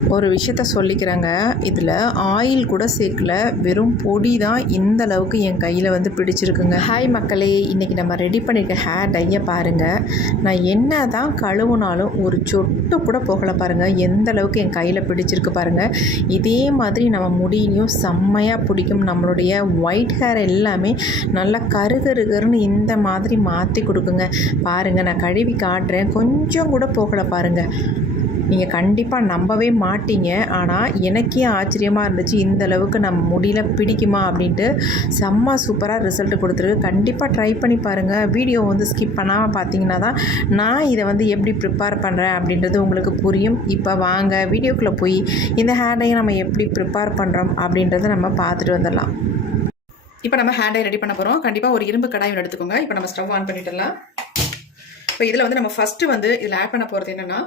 ஒரு விஷயத்த சொல்லிக்கிறேங்க. இதில் ஆயில் கூட சேர்க்கல. வெறும் பொடி தான் இந்த அளவுக்கு என் கையில் வந்து பிடிச்சிருக்குங்க. ஹாய் மக்களே, இன்றைக்கி நம்ம ரெடி பண்ணியிருக்க ஹேர் டையை பாருங்கள். நான் என்ன தான் கழுவுனாலும் ஒரு சொட்டு கூட போகலை பாருங்கள். எந்த அளவுக்கு என் கையில் பிடிச்சிருக்கு பாருங்கள். இதே மாதிரி நம்ம முடியிலையும் செம்மையாக பிடிக்கும். நம்மளுடைய ஒயிட் ஹேர் எல்லாமே நல்லா கருகருகருன்னு இந்த மாதிரி மாற்றி கொடுக்குங்க. பாருங்கள், நான் கழுவி காட்டுறேன். கொஞ்சம் கூட போகலை பாருங்கள். நீங்கள் கண்டிப்பாக நம்பவே மாட்டீங்க. ஆனால் எனக்கே ஆச்சரியமாக இருந்துச்சு, இந்த அளவுக்கு நம்ம முடியல பிடிக்குமா அப்படின்ட்டு. செம்ம சூப்பராக ரிசல்ட் கொடுத்துருக்கு. கண்டிப்பாக ட்ரை பண்ணி பாருங்கள். வீடியோ வந்து ஸ்கிப் பண்ணாமல் பார்த்தீங்கன்னா தான் நான் இதை வந்து எப்படி ப்ரிப்பேர் பண்ணுறேன் அப்படின்றது உங்களுக்கு புரியும். இப்போ வாங்க வீடியோக்குள்ளே போய் இந்த ஹேர் டையை நம்ம எப்படி ப்ரிப்பேர் பண்ணுறோம் அப்படின்றத நம்ம பார்த்துட்டு வந்துடலாம். இப்போ நம்ம ஹேர் டை ரெடி பண்ண போகிறோம். கண்டிப்பாக ஒரு இரும்பு கடாய் எடுத்துக்கோங்க. இப்போ நம்ம ஸ்டவ் ஆன் பண்ணிட்டுலாம். இப்போ இதில் வந்து நம்ம ஃபஸ்ட்டு வந்து இதில் ஆட் பண்ண போகிறது என்னென்னா,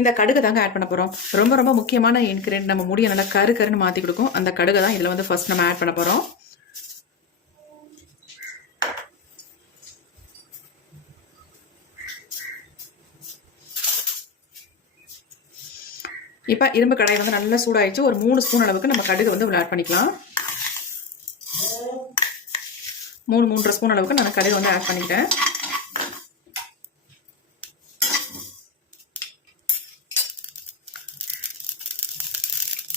இந்த கடுகு தாங்க ஆட் பண்ண போகிறோம். ரொம்ப ரொம்ப முக்கியமான இன்கிரியன்ட், நம்ம முடியை நல்லா கருன்னு மாற்றி கொடுக்கும். அந்த கடுகு தான் இதில் வந்து ஃபர்ஸ்ட் நம்ம ஆட் பண்ண போகிறோம். இப்போ இரும்பு கடாய் வந்து நல்லா சூடாயிடுச்சு. ஒரு 3 ஸ்பூன் அளவுக்கு நம்ம கடுகு வந்து ஆட் பண்ணிக்கலாம். 3.5 ஸ்பூன் அளவுக்கு நான் கடுகு வந்து ஆட் பண்ணிட்டேன்.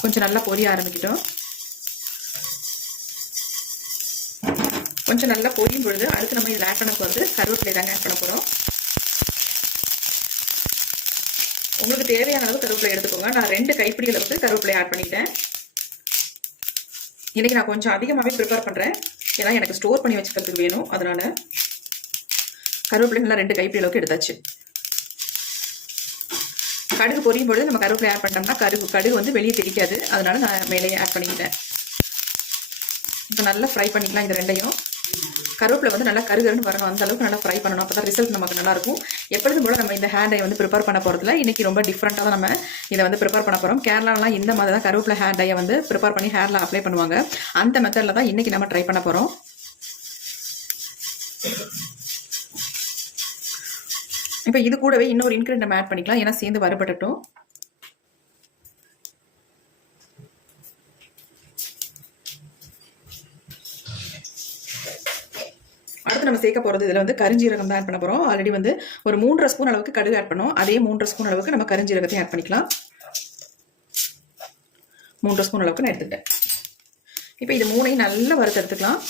கொஞ்சம் நல்லா பொரிய ஆரம்பிக்கிட்டோம். கொஞ்சம் நல்லா பொரியும் பொழுது அடுத்து நம்ம இதில் ஆட் பண்ண போகிறது கருவேப்பிலை தாங்க ஆட் பண்ண போகிறோம். உங்களுக்கு தேவையான அளவு கருவேப்பிலை எடுத்துக்கோங்க. நான் 2 கைப்பிடி அளவுக்கு கருவேப்பிலை ஆட் பண்ணிட்டேன். இன்னைக்கு நான் கொஞ்சம் அதிகமாகவே ப்ரிப்பேர் பண்ணுறேன், ஏன்னா எனக்கு ஸ்டோர் பண்ணி வச்சுக்கிறதுக்கு வேணும். அதனால கருவேப்பிலை நல்லா 2 கைப்பிடி அளவுக்கு எடுத்தாச்சு. கடுகு பொரியும் பொழுது நம்ம கருவேப்பிலை ஆட் பண்ணிட்டோம்னா கடுகு வந்து வெளியே தெரிக்காது. அதனால நான் மேலேயே ஆட் பண்ணிக்கிட்டேன். இப்போ நல்லா ஃப்ரை பண்ணிக்கலாம். இந்த ரெண்டையும் கருவேப்பிலை வந்து நல்லா கருகருன்னு வரணும், அந்த அளவுக்கு நல்லா ஃப்ரை பண்ணணும். அப்போ தான் ரிசல்ட் நமக்கு நல்லாயிருக்கும். எப்பொழுதும் போல நம்ம இந்த ஹேர் டை வந்து ப்ரிப்பேர் பண்ண போகிறதுல இன்றைக்கி ரொம்ப டிஃப்ரெண்ட்டாக தான் நம்ம இதை வந்து ப்ரிப்பேர் பண்ண போகிறோம். கேரளாலாம் இந்த மாதிரி தான் கருவேப்பிலை ஹேர் டையை வந்து ப்ரிப்பேர் பண்ணி ஹேரில் அப்ளை பண்ணுவாங்க. அந்த மெத்தடில் தான் இன்றைக்கி நம்ம ட்ரை பண்ண போகிறோம். இப்போ இது கூடவே இன்னொரு இன்கிரியன்ட் நம்ம ஆட் பண்ணிக்கலாம், ஏன்னா சேர்ந்து வறுபடட்டும். அடுத்து நம்ம சேர்க்க போகிறது இதில் வந்து கரிஞ்சீரகம் தான் ஆட் பண்ண போகிறோம். ஆல்ரெடி வந்து ஒரு 3.5 ஸ்பூன் அளவுக்கு கடுகு ஆட் பண்ணோம். அதே 3.5 ஸ்பூன் அளவுக்கு நம்ம கரிஞ்சீரகத்தையும் ஆட் பண்ணிக்கலாம். 3 ஸ்பூன் அளவுக்கு நான் எடுத்துக்கிட்டேன். இப்போ இது 3ஐயும் நல்லா வறுத்து எடுத்துக்கலாம்.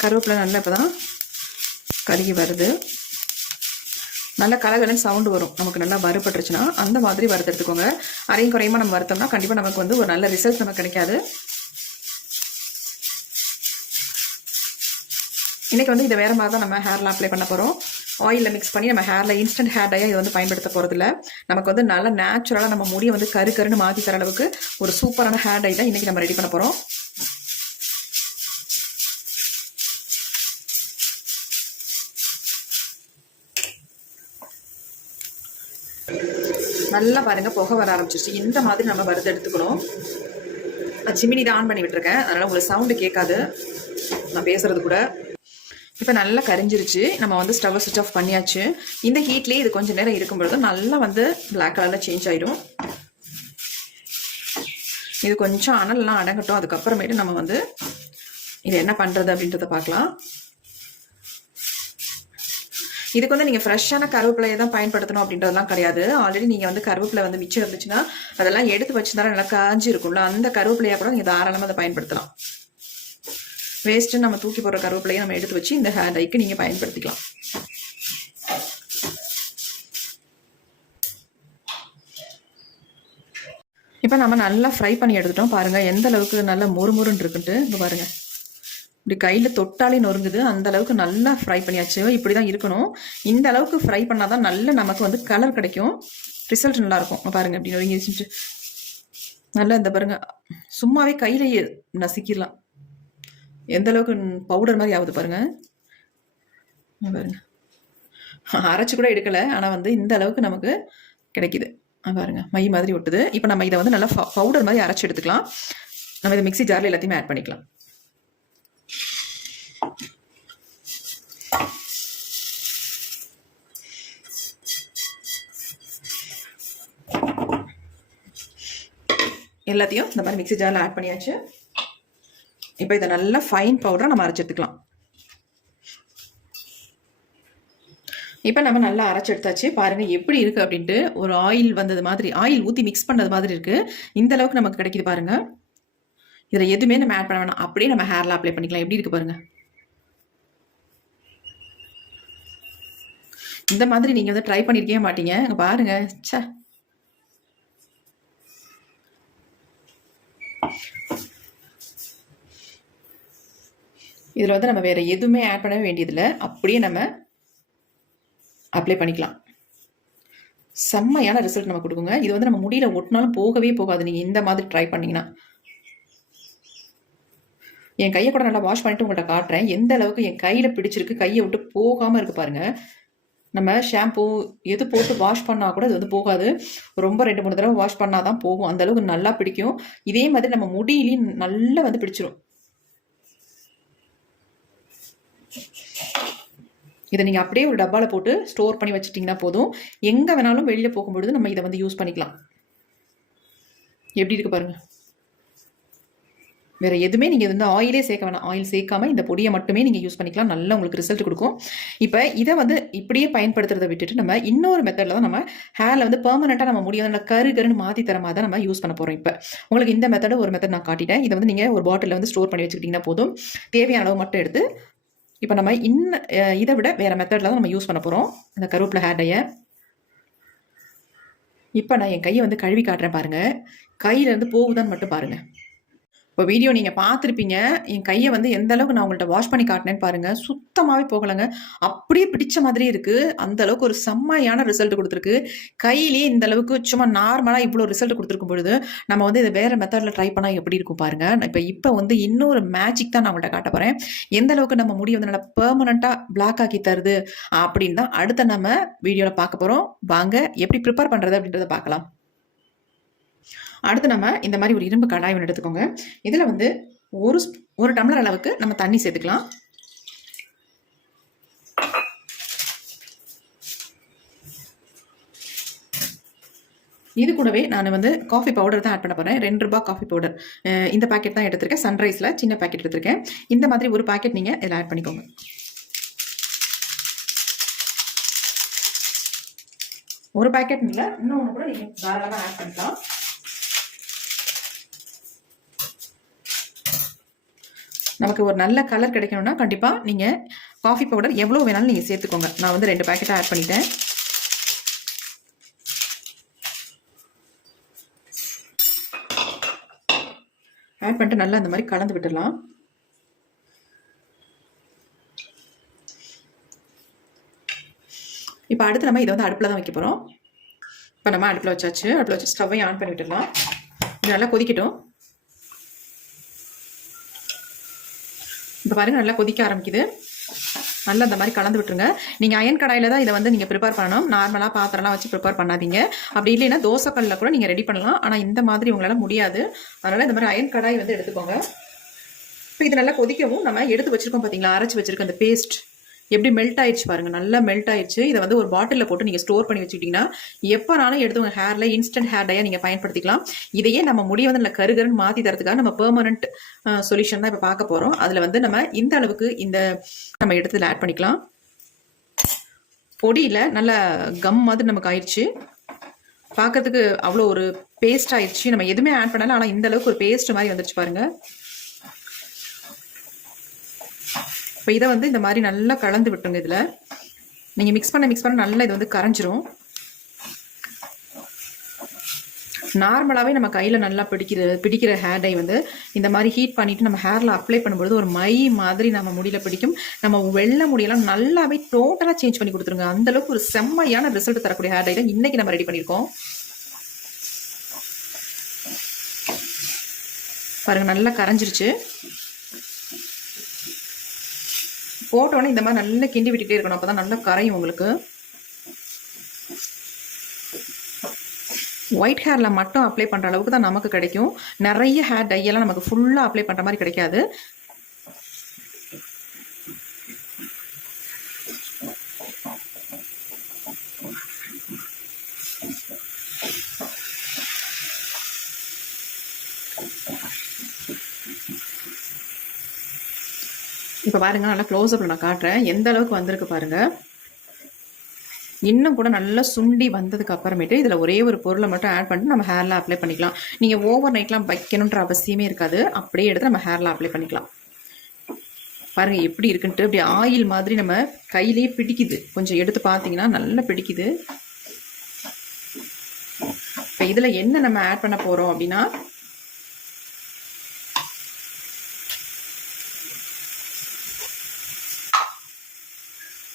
கருவேப்பிலை நல்லா இப்போ தான் கருகி வருது. நல்லா கலகலன்னு சவுண்டு வரும். நமக்கு நல்லா வறுபட்டுருச்சுன்னா அந்த மாதிரி வறுத்து எடுத்துக்கோங்க. அரையும் குறையுமா நம்ம வறுத்தோம்னா கண்டிப்பாக நமக்கு வந்து ஒரு நல்ல ரிசல்ட் நமக்கு கிடைக்காது. இன்றைக்கி வந்து இதை வேறு மாதிரி தான் நம்ம ஹேரில் அப்ளை பண்ண போகிறோம். ஆயிலில் மிக்ஸ் பண்ணி நம்ம ஹேரில் இன்ஸ்டன்ட் ஹேர் டையாக இதை வந்து பயன்படுத்த போகிறதில்ல. நமக்கு வந்து நல்லா நேச்சுரலாக நம்ம முடியை வந்து கருன்னு மாற்றி தர அளவுக்கு ஒரு சூப்பரான ஹேர் டை தான் இன்றைக்கி நம்ம ரெடி பண்ண போகிறோம். நல்லா பாருங்கள், புகை வர ஆரம்பிச்சிருச்சு. இந்த மாதிரி நம்ம வறுத்து எடுத்துக்கணும். நான் சிமினி தான் ஆன் பண்ணி விட்டுருக்கேன், அதனால் உங்களுக்கு சவுண்டு கேட்காது நான் பேசுகிறது கூட. இப்போ நல்லா கரிஞ்சிருச்சு. நம்ம வந்து ஸ்டவ்வை சுவிட்ச் ஆஃப் பண்ணியாச்சு. இந்த ஹீட்லேயே இது கொஞ்சம் நேரம் இருக்கும் பொழுது நல்லா வந்து பிளாக் கலரில் சேஞ்ச் ஆகிடும். இது கொஞ்சம் அனல்லாம் அடங்கட்டும். அதுக்கப்புறமேட்டு நம்ம வந்து இது என்ன பண்ணுறது அப்படின்றத பார்க்கலாம். இதுக்கு வந்து நீங்கள் ஃப்ரெஷ்ஷான கருவேப்பிலையை தான் பயன்படுத்தணும் அப்படின்றதுலாம் கிடையாது. ஆல்ரெடி நீங்கள் வந்து கருவேப்பிலை வந்து மிச்சம் இருந்துச்சுன்னா அதெல்லாம் எடுத்து வச்சுருந்தாலும் நல்லா காஞ்சி இருக்கும்ல, அந்த கருவேப்பிலையாக கூட நீங்கள் தாராளமாக அதை பயன்படுத்தலாம். வேஸ்ட்டு நம்ம தூக்கி போடுற கருவேப்பிலையை நம்ம எடுத்து வச்சு இந்த ஹேர் டைக்கு நீங்கள் பயன்படுத்திக்கலாம். இப்போ நம்ம நல்லா ஃப்ரை பண்ணி எடுத்துட்டோம். பாருங்கள் எந்த அளவுக்கு நல்லா மொறுமொறுன்னு இருக்குன்ட்டு. இங்கே பாருங்கள், இப்படி கையில் தொட்டாலே நொறுங்குது. அந்த அளவுக்கு நல்லா ஃப்ரை பண்ணியாச்சு. இப்படி தான் இருக்கணும். இந்த அளவுக்கு ஃப்ரை பண்ணால் தான் நல்ல நமக்கு வந்து கலர் கிடைக்கும், ரிசல்ட் நல்லாயிருக்கும். பாருங்கள் இப்படி நொறுங்கிச்சுட்டு நல்லா இந்த பாருங்கள், சும்மாவே கையிலேயே நசுக்கிடலாம். எந்த அளவுக்கு பவுடர் மாதிரி ஆகுது பாருங்கள். பாருங்கள், அரைச்சி கூட எடுக்கலை, ஆனால் வந்து இந்த அளவுக்கு நமக்கு கிடைக்குது. பாருங்க, மை மாதிரி ஒட்டுது. இப்போ நம்ம இதை வந்து நல்லா பவுடர் மாதிரி அரைச்சி எடுத்துக்கலாம். நம்ம இதை மிக்ஸி ஜாரில் எல்லாத்தையுமே ஆட் பண்ணிக்கலாம். எல்லாத்தையும் இந்த மாதிரி மிக்ஸி ஜாரில் ஆட் பண்ணியாச்சு. இப்போ இதை நல்லா ஃபைன் பவுடராக நம்ம அரைச்சி எடுத்துக்கலாம். இப்போ நம்ம நல்லா அரைச்சி எடுத்தாச்சு. பாருங்கள் எப்படி இருக்குது அப்படின்ட்டு. ஒரு ஆயில் வந்தது மாதிரி, ஆயில் ஊற்றி மிக்ஸ் பண்ணது மாதிரி இருக்குது. இந்த அளவுக்கு நமக்கு கிடைக்கிது பாருங்கள். இதில் எதுவுமே நம்ம ஆட் பண்ண வேணாம், அப்படியே நம்ம ஹேரில் அப்ளை பண்ணிக்கலாம். எப்படி இருக்குது பாருங்கள். இந்த மாதிரி நீங்கள் வந்து ட்ரை பண்ணியிருக்கவே மாட்டீங்க. பாருங்கள், சே. இதில் வந்து நம்ம வேறு எதுவுமே ஆட் பண்ண வேண்டியதில்லை, அப்படியே நம்ம அப்ளை பண்ணிக்கலாம். செம்மையான ரிசல்ட் நம்ம கொடுக்குங்க. இது வந்து நம்ம முடியல ஒட்டினாலும் போகவே போகாது, நீங்கள் இந்த மாதிரி ட்ரை பண்ணிங்கன்னா. என் கையை கூட நல்லா வாஷ் பண்ணிட்டு உங்கள்கிட்ட காட்டுறேன் எந்த அளவுக்கு என் கையில் பிடிச்சிருக்கு, கையை விட்டு போகாமல் இருக்குது பாருங்கள். நம்ம ஷாம்பூ எது போட்டு வாஷ் பண்ணால் கூட இது வந்து போகாது. ரொம்ப 2-3 தடவை வாஷ் பண்ணால் தான் போகும், அந்த அளவுக்கு நல்லா பிடிக்கும். இதே மாதிரி நம்ம முடியிலையும் நல்லா வந்து பிடிச்சிரும். இதை நீங்கள் அப்படியே ஒரு டப்பாவில் போட்டு ஸ்டோர் பண்ணி வச்சுட்டிங்கன்னா போதும். எங்கே வேணாலும் வெளியில் போகும்பொழுது நம்ம இதை வந்து யூஸ் பண்ணிக்கலாம். எப்படி இருக்குது பாருங்கள். வேறு எதுவுமே நீங்கள் வந்து ஆயிலே சேர்க்க வேணாம். ஆயில் சேர்க்காமல் இந்த பொடியை மட்டுமே நீங்கள் யூஸ் பண்ணிக்கலாம். நல்லா உங்களுக்கு ரிசல்ட் கொடுக்கும். இப்போ இதை வந்து இப்படியே பயன்படுத்துறதை விட்டுட்டு நம்ம இன்னொரு மெத்தடில் தான் நம்ம ஹேரில் வந்து பெர்மனெண்ட்டாக நம்ம முடியும் நல்லா கருன்னு மாற்றி தர மாதிரி தான் நம்ம யூஸ் பண்ண போகிறோம். இப்போ உங்களுக்கு இந்த மெத்தடு ஒரு மெத்தட் நான் காட்டிட்டேன். இதை வந்து நீங்கள் ஒரு பாட்டிலில் வந்து ஸ்டோர் பண்ணி வச்சுக்கிட்டிங்கன்னா போதும். தேவையான அளவு மட்டும் எடுத்து இப்போ நம்ம இதை விட வேறு மெத்தடில் தான் நம்ம யூஸ் பண்ண போகிறோம் அந்த கருவேப்பிலை ஹேர் டையை. இப்போ நான் என் கையை வந்து கழுவி காட்டுறேன் பாருங்கள். கையிலேருந்து போகுதான்னு மட்டும் பாருங்கள். இப்போ வீடியோ நீங்கள் பார்த்துருப்பீங்க. என் கையை வந்து எந்த அளவுக்கு நான் உங்கள்கிட்ட வாஷ் பண்ணி காட்டினேன்னு பாருங்கள். சுத்தமாகவே போகலைங்க, அப்படியே பிடிச்ச மாதிரி இருக்குது. அந்த அளவுக்கு ஒரு செம்மையான ரிசல்ட் கொடுத்துருக்கு. கையிலேயே இந்த அளவுக்கு சும்மா நார்மலாக இவ்வளோ ரிசல்ட் கொடுத்துருக்கும் பொழுது நம்ம வந்து இதை வேறு மெத்தடில் ட்ரை பண்ணால் எப்படி இருக்கும் பாருங்கள். இப்போ வந்து இன்னொரு மேஜிக் தான் நான் உங்கள்கிட்ட காட்ட போகிறேன். எந்த அளவுக்கு நம்ம முடி வந்து நல்லா பெர்மனண்ட்டாக பிளாக் ஆக்கி தருது அப்படின்னு தான் அடுத்த நம்ம வீடியோவில் பார்க்க போகிறோம். வாங்க எப்படி ப்ரிப்பேர் பண்ணுறது அப்படின்றத பார்க்கலாம். அடுத்து நம்ம இந்த மாதிரி ஒரு இரும்பு கடாய் ஒன்று எடுத்துக்கோங்க. இதில் வந்து ஒரு டம்ளர் அளவுக்கு நம்ம தண்ணி சேர்த்துக்கலாம். இது கூடவே நான் வந்து காஃபி பவுடர் தான் ஆட் பண்ண போகிறேன். 2 ரூபாய் காஃபி பவுடர். இந்த பாக்கெட் தான் எடுத்திருக்கேன். சன்ரைஸில் சின்ன பாக்கெட் எடுத்திருக்கேன். இந்த மாதிரி ஒரு பாக்கெட் நீங்கள் இதில் ஆட் பண்ணிக்கோங்க. ஒரு பாக்கெட் இல்லை, இன்னொன்று கூட நீங்கள் தாராளமாக ஆட் பண்ணிக்கலாம். நமக்கு ஒரு நல்ல கலர் கிடைக்கணும்னா கண்டிப்பாக நீங்கள் காஃபி பவுடர் எவ்வளோ வேணாலும் நீங்கள் சேர்த்துக்கோங்க. நான் வந்து 2 பாக்கெட்டாக ஆட் பண்ணிட்டேன். ஆட் பண்ணிட்டு நல்லா இந்த மாதிரி கலந்து விட்டுடலாம். இப்போ அடுத்து நம்ம இதை வந்து அடுப்பில் தான் வைக்க போகிறோம். இப்போ நம்ம அடுப்பில் வச்சாச்சு. அடுப்பில் வச்சு ஸ்டவ்வையும் ஆன் பண்ணி விட்டுடலாம். இது நல்லா கொதிக்கட்டும். இப்போ பாருங்கள் நல்லா கொதிக்க ஆரம்பிக்குது. நல்லா இந்த மாதிரி கலந்து விட்டுருங்க. நீங்கள் அயன் கடாயில் தான் இதை வந்து நீங்கள் ப்ரிப்பேர் பண்ணணும். நார்மலாக பாத்திரம்லாம் வச்சு ப்ரிப்பேர் பண்ணாதீங்க. அப்படி இல்லைன்னா தோசைக்கல்லில் கூட நீங்கள் ரெடி பண்ணலாம். ஆனால் இந்த மாதிரி உங்களால் முடியாது. அதனால் இந்த மாதிரி அயன் கடாய் வந்து எடுத்துக்கோங்க. இப்போ இது நல்லா கொதிக்கவும் நம்ம எடுத்து வச்சுருக்கோம் பார்த்தீங்களா, அரைச்சி வச்சுருக்க அந்த பேஸ்ட் எப்படி மெல்ட் ஆயிடுச்சு பாருங்கள். நல்லா மெல்ட் ஆயிடுச்சு. இதை வந்து ஒரு பாட்டிலில் போட்டு நீங்கள் ஸ்டோர் பண்ணி வச்சுக்கிட்டிங்கன்னா எப்போனாலும் எடுத்து உங்கள் ஹேரில் இன்ஸ்டன்ட் ஹேர் டையாக நீங்கள் பயன்படுத்திக்கலாம். இதையே நம்ம முடிய வந்து நல்லா கருகருன்னு மாற்றி தரதுக்காக நம்ம பெர்மனன்ட் சொல்யூஷன் தான் இப்போ பார்க்க போகிறோம். அதில் வந்து நம்ம இந்த அளவுக்கு இந்த நம்ம இடத்துல ஆட் பண்ணிக்கலாம். பொடியில் நல்ல கம் மாதிரி நமக்கு ஆயிடுச்சு. பார்க்கறதுக்கு அவ்வளோ ஒரு பேஸ்ட் ஆயிடுச்சு. நம்ம எதுவுமே ஆட் பண்ணல, ஆனால் இந்த அளவுக்கு ஒரு பேஸ்ட் மாதிரி வந்துருச்சு பாருங்கள். இப்போ இதை வந்து இந்த மாதிரி நல்லா கலந்து விட்டுருங்க. இதில் நீங்கள் மிக்ஸ் பண்ண நல்லா இது வந்து கரைஞ்சிரும். நார்மலாகவே நம்ம கையில் நல்லா பிடிக்கிற ஹேர் டை வந்து இந்த மாதிரி ஹீட் பண்ணிவிட்டு நம்ம ஹேரில் அப்ளை பண்ணும்போது ஒரு மை மாதிரி நம்ம முடியல பிடிக்கும். நம்ம வெள்ளை முடியெல்லாம் நல்லாவே டோட்டலாக சேஞ்ச் பண்ணி கொடுத்துருங்க. அந்தளவுக்கு ஒரு செம்மையான ரிசல்ட் தரக்கூடிய ஹேர் டை தான் இன்றைக்கி நம்ம ரெடி பண்ணியிருக்கோம். பாருங்கள் நல்லா கரைஞ்சிருச்சு. போட்டோன்னே இந்த மாதிரி நல்லா கிண்டி விட்டுட்டே இருக்கணும். அப்போ தான் நல்லா கரையும் உங்களுக்கு. ஒயிட் ஹேரில் மட்டும் அப்ளை பண்ணுற அளவுக்கு தான் நமக்கு கிடைக்கும். நிறைய ஹேர் டையெல்லாம் நமக்கு ஃபுல்லாக அப்ளை பண்ணுற மாதிரி கிடைக்காது. இப்போ பாருங்கள், நல்லா க்ளோஸ்அப்பில் நான் காட்டுறேன் எந்த அளவுக்கு வந்திருக்கு பாருங்கள். இன்னும் கூட நல்லா சுண்டி வந்ததுக்கு அப்புறமேட்டு இதில் ஒரே ஒரு பொருளை மட்டும் ஆட் பண்ணிட்டு நம்ம ஹேரில் அப்ளை பண்ணிக்கலாம். நீங்கள் ஓவர் நைட்லாம் வைக்கணுன்ற அவசியமே இருக்காது. அப்படியே எடுத்து நம்ம ஹேரில் அப்ளை பண்ணிக்கலாம். பாருங்கள் எப்படி இருக்குன்ட்டு. அப்படி ஆயில் மாதிரி நம்ம கையிலேயே பிடிக்குது. கொஞ்சம் எடுத்து பார்த்தீங்கன்னா நல்லா பிடிக்குது. இப்போ இதில் என்ன நம்ம ஆட் பண்ண போகிறோம் அப்படின்னா,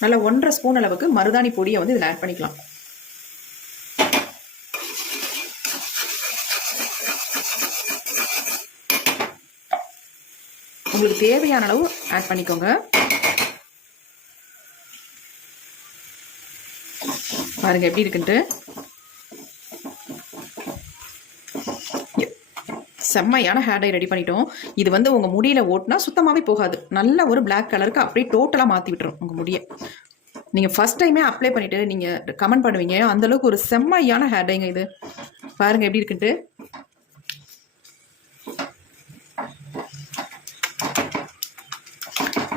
நல்லா 1.5 ஸ்பூன் அளவுக்கு மருதாணி பொடியை வந்து இதில் ஆட் பண்ணிக்கலாம். உங்களுக்கு தேவையான அளவு ஆட் பண்ணிக்கோங்க. பாருங்க எப்படி இருக்குன்ட்டு. செம்மையான ஹேர் டை ரெடி பண்ணிட்டோம். இது வந்து உங்கள் முடியில் ஓட்டினா சுத்தமாகவே போகாது. நல்ல ஒரு பிளாக் கலருக்கு அப்படியே டோட்டலாக மாற்றி விட்டுரும் உங்கள் முடியை. நீங்கள் ஃபஸ்ட் டைமே அப்ளை பண்ணிவிட்டு நீங்கள் கமெண்ட் பண்ணுவீங்க. அந்தளவுக்கு ஒரு செம்மையான ஹேர் டைங்க இது. பாருங்கள் எப்படி இருக்குன்ட்டு.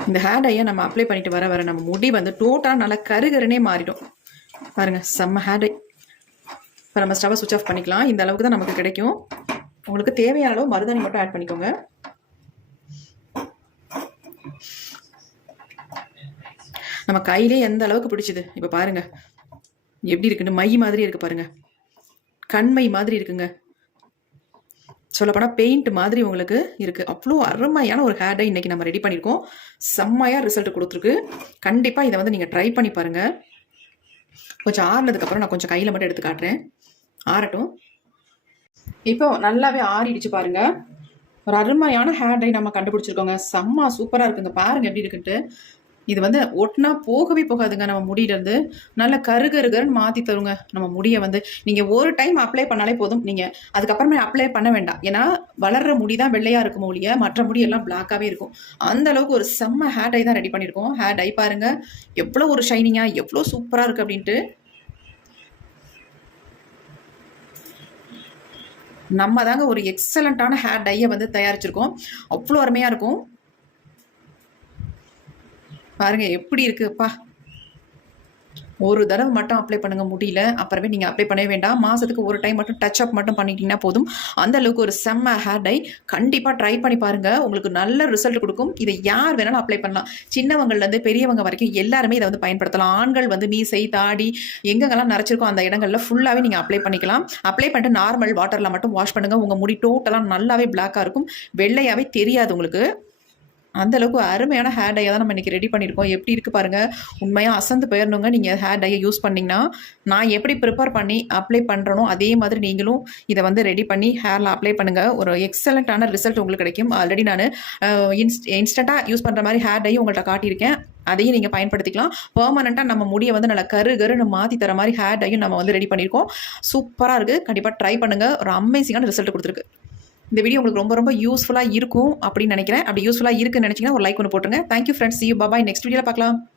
இந்த ஹேர் டையை நம்ம அப்ளை பண்ணிட்டு வர வர நம்ம முடி வந்து டோட்டலாக நல்லா கருகருனே மாறிடும். பாருங்கள் செம்ம ஹேர் டை. இப்போ நம்ம ஸ்டவ்வை சுவிட்ச் ஆஃப் பண்ணிக்கலாம். இந்த அளவுக்கு தான் நமக்கு கிடைக்கும். உங்களுக்கு தேவையான அளவு மருதாணி மட்டும் ஆட் பண்ணிக்கோங்க. நம்ம கையிலே எந்த அளவுக்கு பிடிச்சிது இப்போ பாருங்க எப்படி இருக்குன்னு. மை மாதிரி இருக்கு பாருங்க, கண்மை மாதிரி இருக்குங்க. சொல்லப்போனால் பெயிண்ட் மாதிரி உங்களுக்கு இருக்கு. அவ்வளோ அருமையான ஒரு ஹேர் டை இன்னைக்கு நம்ம ரெடி பண்ணியிருக்கோம். செம்மையாக ரிசல்ட் கொடுத்துருக்கு. கண்டிப்பாக இதை வந்து நீங்கள் ட்ரை பண்ணி பாருங்க. கொஞ்சம் ஆறுனதுக்கப்புறம் நான் கொஞ்சம் கையில் மட்டும் எடுத்து காட்டுறேன். ஆறட்டும். இப்போ நல்லாவே ஆறிடுச்சு பாருங்க. ஒரு அருமையான ஹேர் டை நம்ம கண்டுபிடிச்சிருக்கோங்க. செம்ம சூப்பராக இருக்குங்க. பாருங்க எப்படி இருக்குன்ட்டு. இது வந்து ஒட்டினா போகவே போகாதுங்க. நம்ம முடியிலேருந்து நல்ல கருகருகருன்னு மாற்றி தருங்க நம்ம முடியை வந்து. நீங்கள் ஒரு டைம் அப்ளை பண்ணாலே போதும். நீங்கள் அதுக்கப்புறமே அப்ளை பண்ண வேண்டாம். ஏன்னா வளர்கிற முடி தான் வெள்ளையாக இருக்கும் ஒழிய மற்ற முடியெல்லாம் பிளாக்காகவே இருக்கும். அந்த அளவுக்கு ஒரு செம்ம ஹேர் டை தான் ரெடி பண்ணியிருக்கோம். ஹேர் டை பாருங்கள் எவ்வளோ ஒரு ஷைனிங்காக எவ்வளோ சூப்பராக இருக்குது அப்படின்ட்டு. நம்ம தாங்க ஒரு எக்ஸலண்ட்டான ஹேர் டையை வந்து தயாரிச்சிருக்கோம். அவ்வளோ அருமையாக இருக்கும். பாருங்க எப்படி இருக்குப்பா. ஒரு தடவை மட்டும் அப்ளை பண்ணுங்க முடியல, அப்புறமே நீங்கள் அப்ளை பண்ணவே வேண்டாம். மாதத்துக்கு ஒரு டைம் மட்டும் டச் அப் மட்டும் பண்ணிட்டீங்கன்னா போதும். அந்த அளவுக்கு ஒரு செம்ம ஹேர் டை. கண்டிப்பாக ட்ரை பண்ணி பாருங்க, உங்களுக்கு நல்ல ரிசல்ட் கொடுக்கும். இதை யார் வேணாலும் அப்ளை பண்ணலாம். சின்னவங்கள்லேருந்து பெரியவங்க வரைக்கும் எல்லாருமே இதை வந்து பயன்படுத்தலாம். ஆண்கள் வந்து மீசை தாடி எங்கெங்கெல்லாம் நரைச்சிருக்கோ அந்த இடங்கள்ல ஃபுல்லாகவே நீங்கள் அப்ளை பண்ணிக்கலாம். அப்ளை பண்ணிட்டு நார்மல் வாட்டரில் மட்டும் வாஷ் பண்ணுங்க. உங்கள் முடி டோட்டலாக நல்லாவே பிளாக்காக இருக்கும், வெள்ளையாகவே தெரியாது உங்களுக்கு. அந்தளவுக்கு அருமையான ஹேர் டையை தான் நம்ம இன்றைக்கி ரெடி பண்ணியிருக்கோம். எப்படி இருக்குது பாருங்கள். உண்மையாக அசந்து போயிடணுங்க நீங்கள் ஹேர் டையை யூஸ் பண்ணிங்கன்னா. நான் எப்படி ப்ரிப்பேர் பண்ணி அப்ளை பண்ணுறனோ அதே மாதிரி நீங்களும் இதை வந்து ரெடி பண்ணி ஹேரில் அப்ளை பண்ணுங்கள். ஒரு எக்ஸலண்ட்டான ரிசல்ட் உங்களுக்கு கிடைக்கும். ஆல்ரெடி நான் இன்ஸ்டண்ட்டாக யூஸ் பண்ணுற மாதிரி ஹேர் டையும் உங்கள்கிட்ட காட்டியிருக்கேன். அதையும் நீங்கள் பயன்படுத்திக்கலாம். பெர்மனெண்ட்டாக நம்ம முடியை வந்து நல்லா கருன்னு மாற்றி தர மாதிரி ஹேர் டையும் நம்ம வந்து ரெடி பண்ணியிருக்கோம். சூப்பராக இருக்குது. கண்டிப்பாக ட்ரை பண்ணுங்கள். ஒரு அமேசிங்கான ரிசல்ட் கொடுத்துருக்கு. இந்த வீடியோ உங்களுக்கு ரொம்ப ரொம்ப யூஸ்ஃபுல்லாக இருக்கும் அப்படின்னு நினைக்கிறேன். அப்படி யூஸ்ஃபுல்லாக இருக்குன்னு நினச்சிங்கன்னா ஒரு லைக் ஒன்று போட்டுருங்க. Thank you friends. See you. Bye bye. Next வீடியோவில் பார்க்கலாம்.